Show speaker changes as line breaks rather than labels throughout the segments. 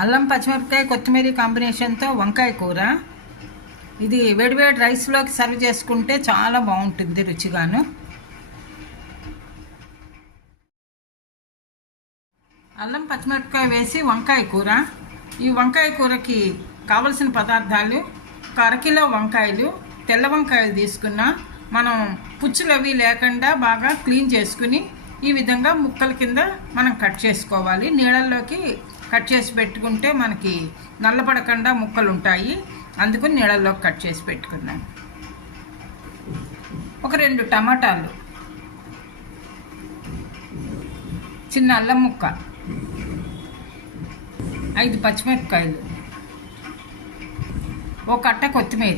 అల్లం పచ్చిమిరపకాయ కొత్తిమీర కాంబినేషన్తో వంకాయ కూర. ఇది వేడివేడి రైస్లోకి సర్వ్ చేసుకుంటే చాలా బాగుంటుంది రుచిగాను. అల్లం పచ్చిమిరపకాయ వేసి వంకాయ కూర. ఈ వంకాయ కూరకి కావలసిన పదార్థాలు ఒక అరకిలో వంకాయలు తెల్ల వంకాయలు తీసుకున్న మనం పుచ్చులు అవి లేకుండా బాగా క్లీన్ చేసుకుని ఈ విధంగా ముక్కల కింద మనం కట్ చేసుకోవాలి. నీళ్ళల్లోకి కట్ చేసి పెట్టుకుంటే మనకి నల్లపడకుండా ముక్కలు ఉంటాయి అందుకని నీళ్ళల్లోకి కట్ చేసి పెట్టుకున్నాను ఒక రెండు టమాటాలు. చిన్న అల్లం ముక్క. ఐదు పచ్చిమిరపకాయలు. ఒక కట్ట కొత్తిమీర.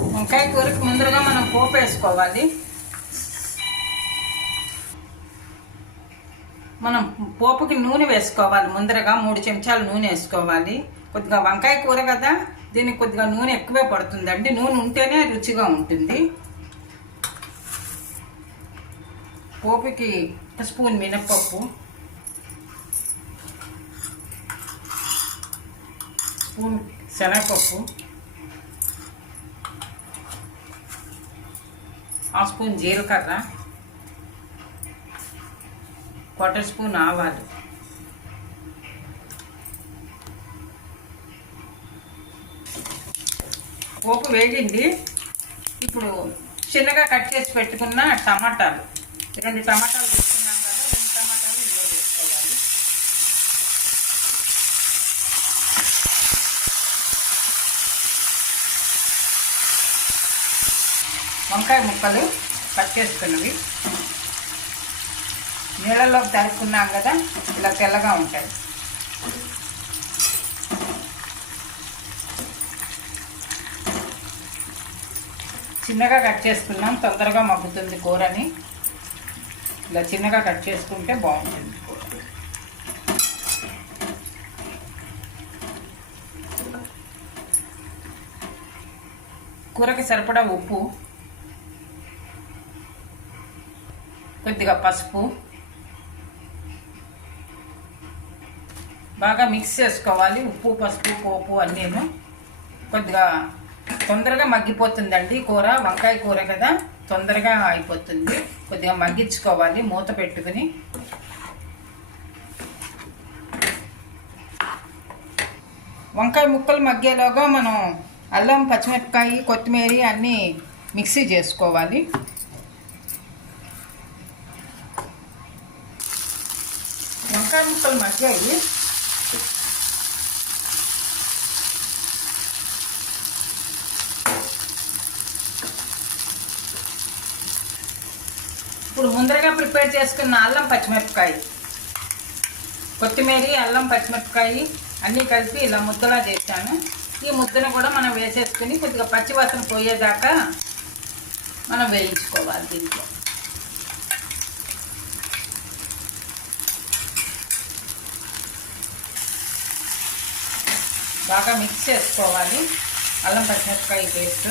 వంకాయ కూరకి ముందుగా మనం పోపు వేసుకోవాలి. మనం పోపుకి నూనె వేసుకోవాలి. ముందరగా మూడు చెంచాలు నూనె వేసుకోవాలి. కొద్దిగా వంకాయ కూర కదా దీనికి కొద్దిగా నూనె ఎక్కువే పడుతుందండి. నూనె ఉంటేనే రుచిగా ఉంటుంది. పోపుకి ఒక స్పూన్ మినప్పప్పు. స్పూన్ శనగపప్పు. ఆ స్పూన్ జీలకర్ర. క్వార్టర్ స్పూన్ ఆవాలు. పోపు వేగింది. ఇప్పుడు చిన్నగా కట్ చేసి పెట్టుకున్న టమాటాలు. రెండు టమాటాలు తీసుకున్నాం కదా రెండు టమాటాలు ఇందులో వేసుకోవాలి. వంకాయ ముక్కలు కట్ చేసుకున్నవి. నీళ్ళలోకి తరుక్కున్నాం కదా ఇలా తెల్లగా ఉంటాయి. చిన్నగా కట్ చేసుకున్నాం తొందరగా మగ్గుతుంది కూరని. ఇలా చిన్నగా కట్ చేసుకుంటే బాగుంటుంది కూర. కూరకి సరిపడా ఉప్పు కొద్దిగా పసుపు బాగా మిక్స్ చేసుకోవాలి. ఉప్పు పసుపు పోపు అన్నీను. కొద్దిగా తొందరగా మగ్గిపోతుందండి కూర. వంకాయ కూర కదా తొందరగా అయిపోతుంది. కొద్దిగా మగ్గించుకోవాలి మూత పెట్టుకుని. వంకాయ ముక్కలు మగ్గేలోగా మనం అల్లం పచ్చిమిరపకాయ కొత్తిమీర అన్నీ మిక్సీ చేసుకోవాలి. వంకాయ ముక్కలు మగ్గాయి. ఇప్పుడు ముందరగా ప్రిపేర్ చేసుకున్న అల్లం పచ్చిమిరపకాయ. కొత్తిమీర అల్లం పచ్చిమిరపకాయ అన్నీ కలిపి ఇలా ముద్దలా చేశాను. ఈ ముద్దను కూడా మనం వేసేసుకుని కొద్దిగా పచ్చివాసన పోయేదాకా మనం వేయించుకోవాలి దీంట్లో. బాగా మిక్స్ చేసుకోవాలి. అల్లం పచ్చిమిరపకాయ పేస్ట్.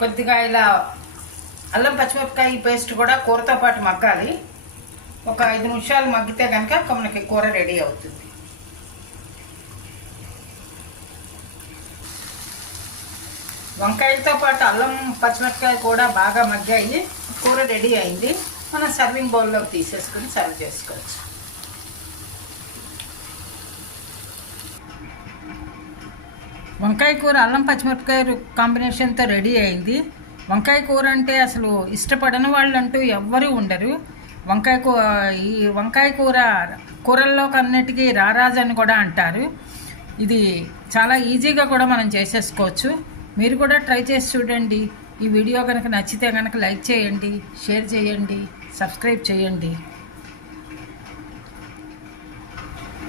కొద్దిగా ఇలా అల్లం పచ్చిమిరపకాయ పేస్ట్ కూడా కూరతో పాటు మగ్గాలి. ఒక ఐదు నిమిషాలు మగ్గితే కనుక మనకి కూర రెడీ అవుతుంది. వంకాయలతో పాటు అల్లం పచ్చిమిరపకాయ కూడా బాగా మగ్గాయి. కూర రెడీ అయింది. మనం సర్వింగ్ బౌల్లోకి తీసేసుకుని సర్వ్ చేసుకోవచ్చు. వంకాయ కూర అల్లం పచ్చిమిరపకాయ కాంబినేషన్తో రెడీ అయింది. వంకాయ కూర అంటే అసలు ఇష్టపడని వాళ్ళు అంటూ ఎవ్వరూ ఉండరు. వంకాయ కూ ఈ వంకాయ కూర కూరల్లో కన్నిటికీ రారాజు అని కూడా అంటారు. ఇది చాలా ఈజీగా కూడా మనం చేసేసుకోవచ్చు. మీరు కూడా ట్రై చేసి చూడండి. ఈ వీడియో కనుక నచ్చితే కనుక లైక్ చేయండి షేర్ చేయండి సబ్స్క్రైబ్ చేయండి.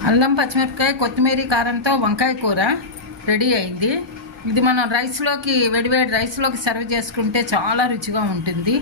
అల్లం పచ్చిమిరపకాయ కొత్తిమీర కారంతో వంకాయ కూర రెడీ అయింది. ఇది మనం రైస్లోకి వేడివేడి రైస్లోకి సర్వ్ చేసుకుంటే చాలా రుచిగా ఉంటుంది.